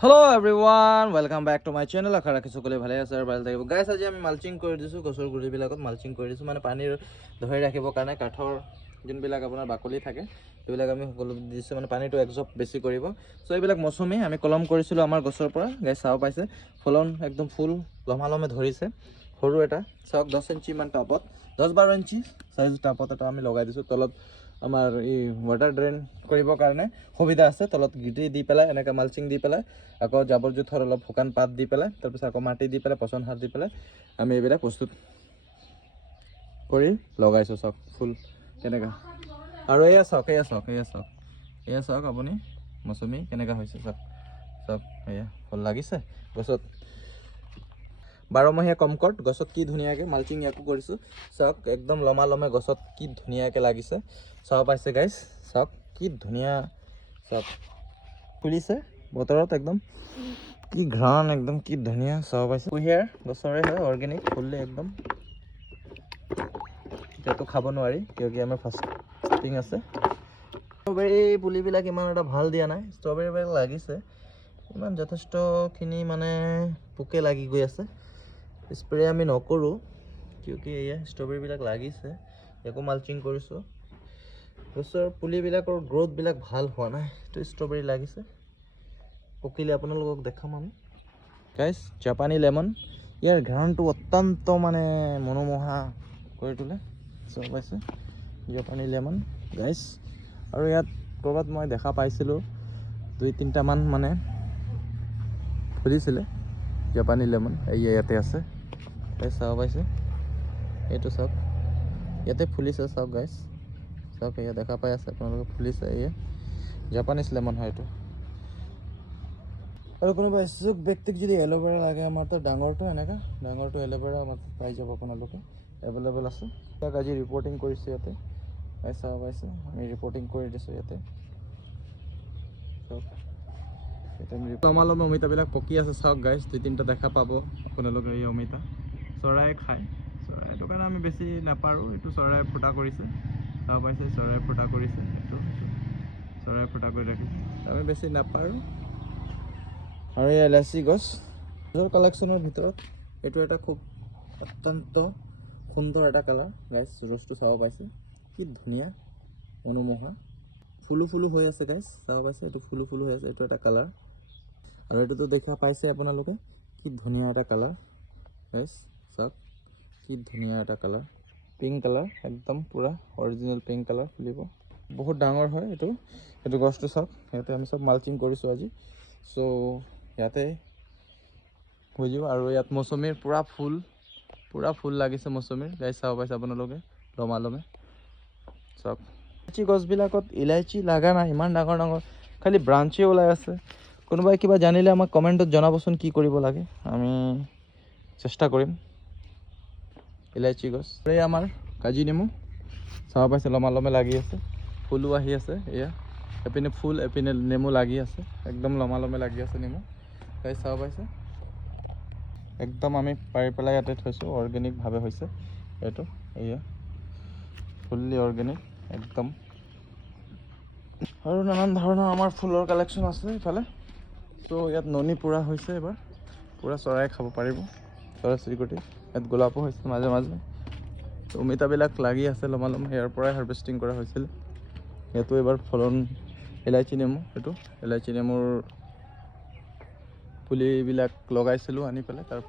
Hello everyone, welcome back to my channel. আশা ৰাখিছোঁ সকলোৱে ভালে আছে আৰু ভালে থাকিব। গাইছ আজি আমি মালচিং কৰি দিছোঁ, গছৰ গুৰিবিলাকত মালচিং কৰি দিছোঁ, মানে পানীৰ ধৰি ৰাখিবৰ কাৰণে কাঠৰ যোনবিলাক আপোনাৰ বাকলি থাকে সেইবিলাক আমি সকলো দিছোঁ, মানে পানীটো এবজৰ্ব বেছি কৰিব। চ' এইবিলাক মৌচুমী আমি কলম কৰিছিলোঁ আমাৰ গছৰ পৰা। গাইছ চাব পাইছে ফলন একদম ফুল লমালমে ধৰিছে। সৰু এটা চাওক 10 ইঞ্চি মান টাবত 10-12 ইঞ্চি সাইজ টাবত এটা আমি লগাই দিছোঁ। তলত আমাৰ এই ৱাটাৰ ড্ৰেইন কৰিবৰ কাৰণে সুবিধা আছে। তলত গিটি দি পেলাই এনেকৈ মালচিং দি পেলাই আকৌ জাবৰ জোথৰ অলপ শুকান পাত দি পেলাই তাৰপিছত আকৌ মাটি দি পেলাই পচন সাৰ দি পেলাই আমি এইবিলাক প্ৰস্তুত কৰি লগাইছোঁ। চাওক ফুল কেনেকুৱা, আৰু এয়া চাওক আপুনি মৌচুমী কেনেকুৱা হৈছে। চাওক চাওক এয়া ফুল লাগিছে গছত, 12মহীয়া কমকট গছত কি ধুনীয়াকৈ মালচিং ইয়াকো কৰিছোঁ। চাওক একদম লমালমে গছত কি ধুনীয়াকৈ লাগিছে, চাব পাইছে গাইছ। চাওক কি ধুনীয়া, চাওক ফুলিছে বতৰত একদম কি ঘ্ৰাণ, একদম কি ধুনীয়া চাব পাইছে। কুঁহিয়াৰ গছৰে হয়, অৰ্গেনিক ফুললে একদম। এতিয়াতো খাব নোৱাৰি কিয় আমাৰ ফাষ্টিং আছে। ষ্ট্ৰবেৰী পুলিবিলাক ইমান এটা ভাল দিয়া নাই, ষ্ট্ৰবেৰীবিলাক লাগিছে ইমান যথেষ্টখিনি, মানে পোকে লাগি গৈ আছে। স্প্ৰে আমি নকৰোঁ কিয় এয়া ষ্ট্ৰবেৰীবিলাক লাগিছে, একো মালচিং কৰিছোঁ। গছৰ পুলিবিলাকৰ গ্ৰ'থবিলাক ভাল হোৱা নাই, এইটো ষ্ট্ৰবেৰী লাগিছে। পকিলে আপোনালোকক দেখাম আমি। গাইছ জাপানী লেমন, ইয়াৰ ঘ্ৰাণটো অত্যন্ত মানে মনোমোহা কৰি তোলে, চাব পাইছে জাপানী লেমন গাইছ। আৰু ইয়াত ক'ৰবাত মই দেখা পাইছিলোঁ 2-3টামান মানে ফুলিছিলে জাপানী লেমন, ইয়াতে আছে গাইছ চাব পাইছে। এইটো চাওক ইয়াতে ফুলিছে, চাওক গাইছ চাওক এয়া দেখা পাই আছে আপোনালোকে ফুলিছে। এয়া জাপানিজ লেমন হয় এইটো। আৰু কোনোবা ইচ্ছুক ব্যক্তিক যদি এল'ভেৰা লাগে, আমাৰতো ডাঙৰটো এল'ভেৰা আমাৰ পাই যাব, আপোনালোকে এভেইলেবল আছে। তাক আজি ৰিপৰ্টিং কৰিছোঁ ইয়াতে, চাব পাইছে আমি ৰিপৰ্টিং কৰি দিছোঁ ইয়াতে। লমালমে অমিতাবিলাক পকি আছে, চাওক গাইছ 2-3টা দেখা পাব আপোনালোকে। এই অমিতা চৰাই খায়, চৰাই এইটো কাৰণে আমি বেছি নাপাৰোঁ। এইটো চৰাই ফুটা কৰিছে, চাব পাইছে চৰাই ফুটা কৰিছে, এইটো চৰাই ফুটা কৰি ৰাখিছে, আমি বেছি নাপাৰোঁ। আৰু এই এলাচি গছৰ কালেকশ্যনৰ ভিতৰত এইটো এটা খুব অত্যন্ত সুন্দৰ এটা কালাৰ গাইছ। ৰ'জটো চাব পাইছে কি ধুনীয়া মনোমোহা, ফুলো হৈ আছে গাইছ, চাব পাইছে এইটো ফুলো হৈ আছে। এইটো এটা কালাৰ, আৰু এইটোতো দেখা পাইছে আপোনালোকে কি ধুনীয়া এটা কালাৰ গাইছ। চাওক কি ধুনীয়া এটা কালাৰ, পিংক কালাৰ, একদম পূৰা অৰিজিনেল পিংক কালাৰ ফুলিব। বহুত ডাঙৰ হয় এইটো গছটো। চাওক ইয়াতে আমি চব মালচিং কৰিছোঁ আজি, চ' ইয়াতে হৈ যাব। আৰু ইয়াত মৌচুমীৰ পূৰা ফুল লাগিছে মৌচুমীৰ গাইছ, চাব পাইছে আপোনালোকে লমালমে। চাওক ইলাইচি গছবিলাকত ইলাইচি লগা নাই, ইমান ডাঙৰ খালি ব্ৰাঞ্চে ওলাই আছে। কোনোবাই কিবা জানিলে আমাক কমেণ্টত জনাবচোন কি কৰিব লাগে, আমি চেষ্টা কৰিম। ইলাইচি গছ, এই আমাৰ কাজি নেমু চাব পাইছে লমালমে লাগি আছে, ফুলো আহি আছে। এয়া এপিনে ফুল এপিনে নেমু লাগি আছে, একদম লমালমে লাগি আছে নেমু গাইছ, চাব পাইছে। একদম আমি পাৰি পেলাই ইয়াতে থৈছোঁ, অৰ্গেনিকভাৱে হৈছে এইটো। এয়া ফুল্লি অৰ্গেনিক একদম। আৰু নানান ধৰণৰ আমাৰ ফুলৰ কালেকশ্যন আছে ইফালে। ত' ইয়াত ননী পূৰা হৈছে, এইবাৰ পূৰা চৰাই খাব পাৰিব, চৰাই চিৰিকটি। ইয়াত গোলাপো হৈছে মাজে মাজে, অমিতাবিলাক লাগি আছে লমালমে, ইয়াৰ পৰাই হাৰ্ভেষ্টিং কৰা হৈছিল। ইয়াতো এইবাৰ ফলন ইলাইচি নেমু, এইটো ইলাইচি নেমুৰ পুলিবিলাক লগাইছিলোঁ আনি পেলাই তাৰ পৰা।